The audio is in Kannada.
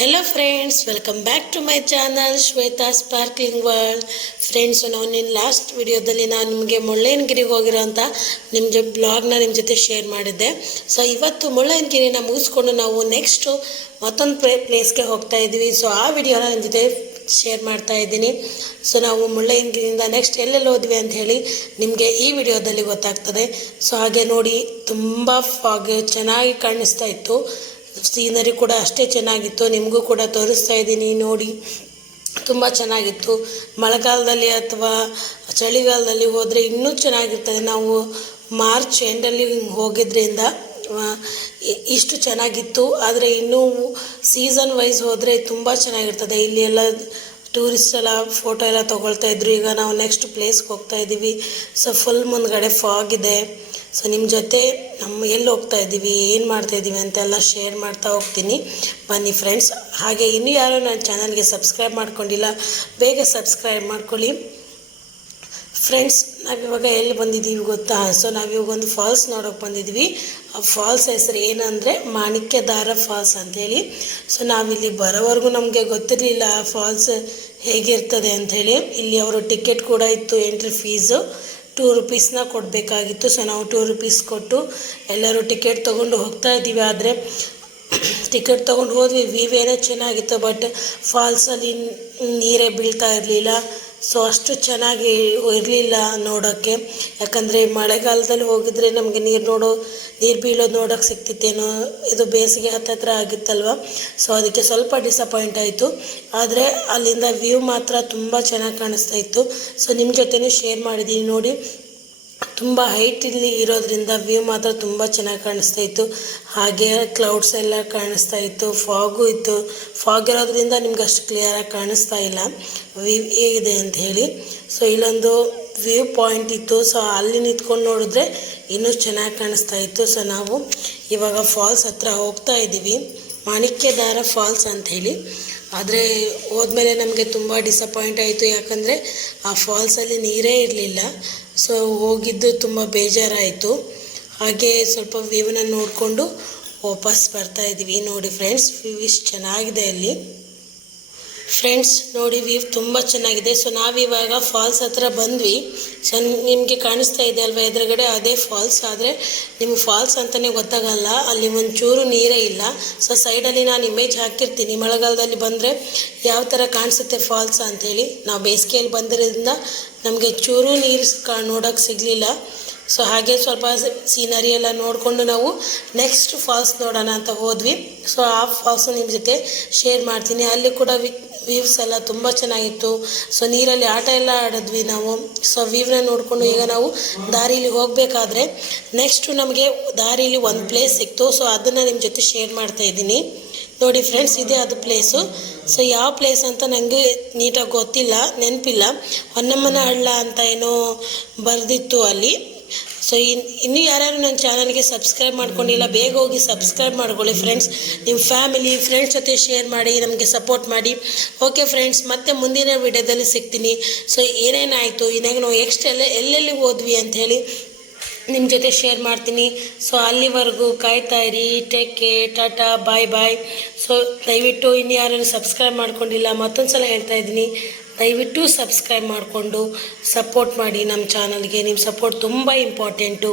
Hello friends, welcome back to my channel Shweta sparkling world. Friends, ನಾನು ಲಾಸ್ಟ್ ವಿಡಿಯೋದಲ್ಲಿ ನಾನು ನಿಮಗೆ ಮುಳ್ಳಯ್ಯನಗಿರಿಗೆ ಹೋಗಿರೋಂಥ ನಿಮ್ಮ ಬ್ಲಾಗ್ನ ನಿಮ್ಮ ಜೊತೆ ಶೇರ್ ಮಾಡಿದ್ದೆ. ಸೊ ಇವತ್ತು ಮುಳ್ಳಯ್ಯನಗಿರಿನ ಮುಗಿಸ್ಕೊಂಡು ನಾವು ನೆಕ್ಸ್ಟು ಮತ್ತೊಂದು ಪ್ಲೇಸ್ಗೆ ಹೋಗ್ತಾ ಇದ್ದೀವಿ. ಸೊ ಆ ವಿಡಿಯೋನ ನಿಮ್ಮ ಜೊತೆ ಶೇರ್ ಮಾಡ್ತಾ ಇದ್ದೀನಿ. ಸೊ ನಾವು ಮುಳ್ಳಯ್ಯನಗಿರಿಯಿಂದ ನೆಕ್ಸ್ಟ್ ಎಲ್ಲೆಲ್ಲಿ ಹೋದ್ವಿ ಅಂತ ಹೇಳಿ ನಿಮಗೆ ಈ ವಿಡಿಯೋದಲ್ಲಿ ಗೊತ್ತಾಗ್ತದೆ. ಸೊ ಹಾಗೆ ನೋಡಿ, ತುಂಬ ಫಾಗ್ ಚೆನ್ನಾಗಿ ಕಾಣಿಸ್ತಾ ಇತ್ತು. ಸೀನರಿ ಕೂಡ ಅಷ್ಟೇ ಚೆನ್ನಾಗಿತ್ತು. ನಿಮಗೂ ಕೂಡ ತೋರಿಸ್ತಾ ಇದ್ದೀನಿ ನೋಡಿ, ತುಂಬ ಚೆನ್ನಾಗಿತ್ತು. ಮಳೆಗಾಲದಲ್ಲಿ ಅಥವಾ ಚಳಿಗಾಲದಲ್ಲಿ ಹೋದರೆ ಇನ್ನೂ ಚೆನ್ನಾಗಿರ್ತದೆ. ನಾವು ಮಾರ್ಚ್ ಎಂಡಲ್ಲಿ ಹೋಗಿದ್ದರಿಂದ ಇಷ್ಟು ಚೆನ್ನಾಗಿತ್ತು. ಆದರೆ ಇನ್ನೂ ಸೀಸನ್ ವೈಸ್ ಹೋದರೆ ತುಂಬ ಚೆನ್ನಾಗಿರ್ತದೆ. ಇಲ್ಲಿ ಎಲ್ಲ ಟೂರಿಸ್ಟ್ ಎಲ್ಲ ಫೋಟೋ ಎಲ್ಲ ತೊಗೊಳ್ತಾ ಇದ್ರು. ಈಗ ನಾವು ನೆಕ್ಸ್ಟ್ ಪ್ಲೇಸ್ಗೆ ಹೋಗ್ತಾ ಇದ್ದೀವಿ. ಸೊ ಫುಲ್ ಮುಂದ್ಗಡೆ ಫಾಗ್ ಇದೆ. ಸೊ ನಿಮ್ಮ ಜೊತೆ ಎಲ್ಲಿ ಹೋಗ್ತಾ ಇದ್ದೀವಿ, ಏನು ಮಾಡ್ತಾಯಿದ್ದೀವಿ ಅಂತೆಲ್ಲ ಶೇರ್ ಮಾಡ್ತಾ ಹೋಗ್ತೀನಿ. ಬನ್ನಿ ಫ್ರೆಂಡ್ಸ್. ಹಾಗೆ ಇನ್ನೂ ಯಾರು ನನ್ನ ಚಾನಲ್ಗೆ ಸಬ್ಸ್ಕ್ರೈಬ್ ಮಾಡ್ಕೊಂಡಿಲ್ಲ, ಬೇಗ ಸಬ್ಸ್ಕ್ರೈಬ್ ಮಾಡ್ಕೊಳ್ಳಿ. ಫ್ರೆಂಡ್ಸ್, ನಾವಿವಾಗ ಎಲ್ಲಿ ಬಂದಿದ್ದೀವಿ ಗೊತ್ತಾ? ಸೊ ನಾವಿವಾಗ ಒಂದು ಫಾಲ್ಸ್ ನೋಡೋಕೆ ಬಂದಿದ್ವಿ. ಆ ಫಾಲ್ಸ್ ಹೆಸರು ಏನಂದರೆ ಮಾಣಿಕ್ಯಧಾರ ಫಾಲ್ಸ್ ಅಂಥೇಳಿ. ಸೊ ನಾವಿಲ್ಲಿ ಬರೋವರೆಗೂ ನಮಗೆ ಗೊತ್ತಿರಲಿಲ್ಲ ಆ ಫಾಲ್ಸ್ ಹೇಗಿರ್ತದೆ ಅಂಥೇಳಿ. ಇಲ್ಲಿ ಅವರು ಟಿಕೆಟ್ ಕೂಡ ಇತ್ತು, ಎಂಟ್ರಿ ಫೀಸು 2 ರೂಪೀಸ್ನ ಕೊಡಬೇಕಾಗಿತ್ತು. ಸೊ ನಾವು 2 ರೂಪೀಸ್ ಕೊಟ್ಟು ಎಲ್ಲರೂ ಟಿಕೆಟ್ ತೊಗೊಂಡು ಹೋಗ್ತಾ ಇದ್ದೀವಿ. ಆದರೆ ಟಿಕೆಟ್ ತೊಗೊಂಡು ಹೋದ್ವಿ, ವ್ಯೂವೇನೇ ಚೆನ್ನಾಗಿತ್ತು. ಬಟ್ ಫಾಲ್ಸಲ್ಲಿ ನೀರೇ ಬೀಳ್ತಾ ಇರಲಿಲ್ಲ. ಸೊ ಅಷ್ಟು ಚೆನ್ನಾಗಿ ಇರಲಿಲ್ಲ ನೋಡೋಕ್ಕೆ. ಯಾಕಂದರೆ ಮಳೆಗಾಲದಲ್ಲಿ ಹೋಗಿದ್ರೆ ನಮಗೆ ನೀರು ಬೀಳೋದು ನೋಡೋಕ್ಕೆ ಸಿಗ್ತಿತ್ತೇನೋ. ಇದು ಬೇಸಿಗೆ ಹತ್ತಿರ ಆಗಿತ್ತಲ್ವ. ಸೊ ಅದಕ್ಕೆ ಸ್ವಲ್ಪ ಡಿಸಪಾಯಿಂಟ್ ಆಯಿತು. ಆದರೆ ಅಲ್ಲಿಂದ ವ್ಯೂ ಮಾತ್ರ ತುಂಬ ಚೆನ್ನಾಗಿ ಕಾಣಿಸ್ತಾ ಇತ್ತು. ಸೊ ನಿಮ್ಮ ಜೊತೆನೂ ಶೇರ್ ಮಾಡಿದ್ದೀನಿ ನೋಡಿ. ತುಂಬ ಹೈಟ್ ಇಲ್ಲಿ ಇರೋದ್ರಿಂದ ವ್ಯೂ ಮಾತ್ರ ತುಂಬ ಚೆನ್ನಾಗಿ ಕಾಣಿಸ್ತಾ ಇತ್ತು. ಹಾಗೆ ಕ್ಲೌಡ್ಸ್ ಎಲ್ಲ ಕಾಣಿಸ್ತಾ ಇತ್ತು, ಫಾಗು ಇತ್ತು. ಫಾಗ್ ಇರೋದ್ರಿಂದ ನಿಮ್ಗೆ ಅಷ್ಟು ಕ್ಲಿಯರಾಗಿ ಕಾಣಿಸ್ತಾ ಇಲ್ಲ ವ್ಯೂ ಹೇಗಿದೆ ಅಂತ ಹೇಳಿ. ಸೊ ಇಲ್ಲೊಂದು ವ್ಯೂ ಪಾಯಿಂಟ್ ಇತ್ತು. ಸೊ ಅಲ್ಲಿ ನಿಂತ್ಕೊಂಡು ನೋಡಿದ್ರೆ ಇನ್ನೂ ಚೆನ್ನಾಗಿ ಕಾಣಿಸ್ತಾ ಇತ್ತು. ಸೊ ನಾವು ಇವಾಗ ಫಾಲ್ಸ್ ಹತ್ರ ಹೋಗ್ತಾ ಇದ್ದೀವಿ, ಮಾಣಿಕ್ಯಧಾರ ಫಾಲ್ಸ್ ಅಂಥೇಳಿ. ಆದರೆ ಹೋದ್ಮೇಲೆ ನಮಗೆ ತುಂಬ ಡಿಸಪಾಯಿಂಟ್ ಆಯಿತು. ಯಾಕಂದರೆ ಆ ಫಾಲ್ಸಲ್ಲಿ ನೀರೇ ಇರಲಿಲ್ಲ. ಸೊ ಹೋಗಿದ್ದು ತುಂಬ ಬೇಜಾರಾಯಿತು. ಹಾಗೆ ಸ್ವಲ್ಪ ವ್ಯೂವನ್ನ ನೋಡಿಕೊಂಡು ವಾಪಸ್ ಬರ್ತಾ ಇದ್ದೀವಿ. ನೋಡಿ ಫ್ರೆಂಡ್ಸ್, ವ್ಯೂ ಇಷ್ಟು ಚೆನ್ನಾಗಿದೆ ಅಲ್ಲಿ. ಫ್ರೆಂಡ್ಸ್ ನೋಡಿ, ವ್ಯೂ ತುಂಬ ಚೆನ್ನಾಗಿದೆ. ಸೊ ನಾವಿವಾಗ ಫಾಲ್ಸ್ ಹತ್ರ ಬಂದ್ವಿ. ಸೊ ನಿಮಗೆ ಕಾಣಿಸ್ತಾ ಇದೆ ಅಲ್ವಾ ಎದುರುಗಡೆ, ಅದೇ ಫಾಲ್ಸ್. ಆದರೆ ನಿಮ್ಗೆ ಫಾಲ್ಸ್ ಅಂತಲೇ ಗೊತ್ತಾಗಲ್ಲ, ಅಲ್ಲಿ ಒಂಚೂರು ನೀರೇ ಇಲ್ಲ. ಸೊ ಸೈಡಲ್ಲಿ ನಾನು ಇಮೇಜ್ ಹಾಕಿರ್ತೀನಿ. ಮಳೆಗಾಲದಲ್ಲಿ ಬಂದರೆ ಯಾವ ಥರ ಕಾಣಿಸುತ್ತೆ ಫಾಲ್ಸ್ ಅಂಥೇಳಿ. ನಾವು ಬೇಸಿಗೆಯಲ್ಲಿ ಬಂದಿರೋದ್ರಿಂದ ನಮಗೆ ಚೂರು ನೀರು ನೋಡೋಕ್ಕೆ ಸಿಗಲಿಲ್ಲ. ಸೊ ಹಾಗೆ ಸ್ವಲ್ಪ ಸೀನರಿ ಎಲ್ಲ ನೋಡಿಕೊಂಡು ನಾವು ನೆಕ್ಸ್ಟ್ ಫಾಲ್ಸ್ ನೋಡೋಣ ಅಂತ ಹೋದ್ವಿ. ಸೊ ಆ ಫಾಲ್ಸ್ ನಿಮ್ಮ ಜೊತೆ ಶೇರ್ ಮಾಡ್ತೀನಿ. ಅಲ್ಲಿ ಕೂಡ ವ್ಯೂವ್ಸ್ ಎಲ್ಲ ತುಂಬ ಚೆನ್ನಾಗಿತ್ತು. ಸೊ ನೀರಲ್ಲಿ ಆಟ ಎಲ್ಲ ಆಡಿದ್ವಿ ನಾವು. ಸೊ ವ್ಯೂವ್ನ ನೋಡಿಕೊಂಡು ಈಗ ನಾವು ದಾರಿಲಿ ಹೋಗಬೇಕಾದ್ರೆ ನೆಕ್ಸ್ಟು ನಮಗೆ ದಾರಿಲಿ ಒಂದು ಪ್ಲೇಸ್ ಸಿಕ್ತು. ಸೊ ಅದನ್ನು ನಿಮ್ಮ ಜೊತೆ ಶೇರ್ ಮಾಡ್ತಾ ಇದ್ದೀನಿ ನೋಡಿ ಫ್ರೆಂಡ್ಸ್. ಇದೇ ಅದು ಪ್ಲೇಸು. ಸೊ ಯಾವ ಪ್ಲೇಸ್ ಅಂತ ನನಗೆ ನೀಟಾಗಿ ಗೊತ್ತಿಲ್ಲ, ನೆನಪಿಲ್ಲ. ಹೊನ್ನಮ್ಮನ ಹಳ್ಳ ಅಂತ ಏನೋ ಬರೆದಿತ್ತು ಅಲ್ಲಿ. ಸೊ ಇನ್ನೂ ಯಾರ್ಯಾರು ನನ್ನ ಚಾನಲ್ಗೆ ಸಬ್ಸ್ಕ್ರೈಬ್ ಮಾಡ್ಕೊಂಡಿಲ್ಲ, ಬೇಗ ಹೋಗಿ ಸಬ್ಸ್ಕ್ರೈಬ್ ಮಾಡ್ಕೊಳ್ಳಿ ಫ್ರೆಂಡ್ಸ್. ನಿಮ್ಮ ಫ್ಯಾಮಿಲಿ ಫ್ರೆಂಡ್ಸ್ ಜೊತೆ ಶೇರ್ ಮಾಡಿ, ನಮಗೆ ಸಪೋರ್ಟ್ ಮಾಡಿ. ಓಕೆ ಫ್ರೆಂಡ್ಸ್, ಮತ್ತೆ ಮುಂದಿನ ವಿಡಿಯೋದಲ್ಲಿ ಸಿಗ್ತೀನಿ. ಸೊ ಏನೇನಾಯಿತು, ಇನ್ನಾಗ ನಾವು ಎಲ್ಲೆಲ್ಲಿ ಹೋದ್ವಿ ಅಂಥೇಳಿ ನಿಮ್ಮ ಜೊತೆ ಶೇರ್ ಮಾಡ್ತೀನಿ. ಸೊ ಅಲ್ಲಿವರೆಗೂ ಕಾಯ್ತಾ ಇರಿ. ಟೇಕ್ ಕೇರ್, ಟಾಟಾ, ಬಾಯ್ ಬಾಯ್. ಸೊ ದಯವಿಟ್ಟು ಇನ್ನು ಯಾರನ್ನು ಸಬ್ಸ್ಕ್ರೈಬ್ ಮಾಡ್ಕೊಂಡಿಲ್ಲ, ಮತ್ತೊಂದು ಸಲ ಹೇಳ್ತಾ ಇದ್ದೀನಿ, ದಯವಿಟ್ಟು ಸಬ್ಸ್ಕ್ರೈಬ್ ಮಾಡಿಕೊಂಡು ಸಪೋರ್ಟ್ ಮಾಡಿ ನಮ್ಮ ಚಾನಲ್ಗೆ. ನಿಮ್ಮ ಸಪೋರ್ಟ್ ತುಂಬ ಇಂಪಾರ್ಟೆಂಟು.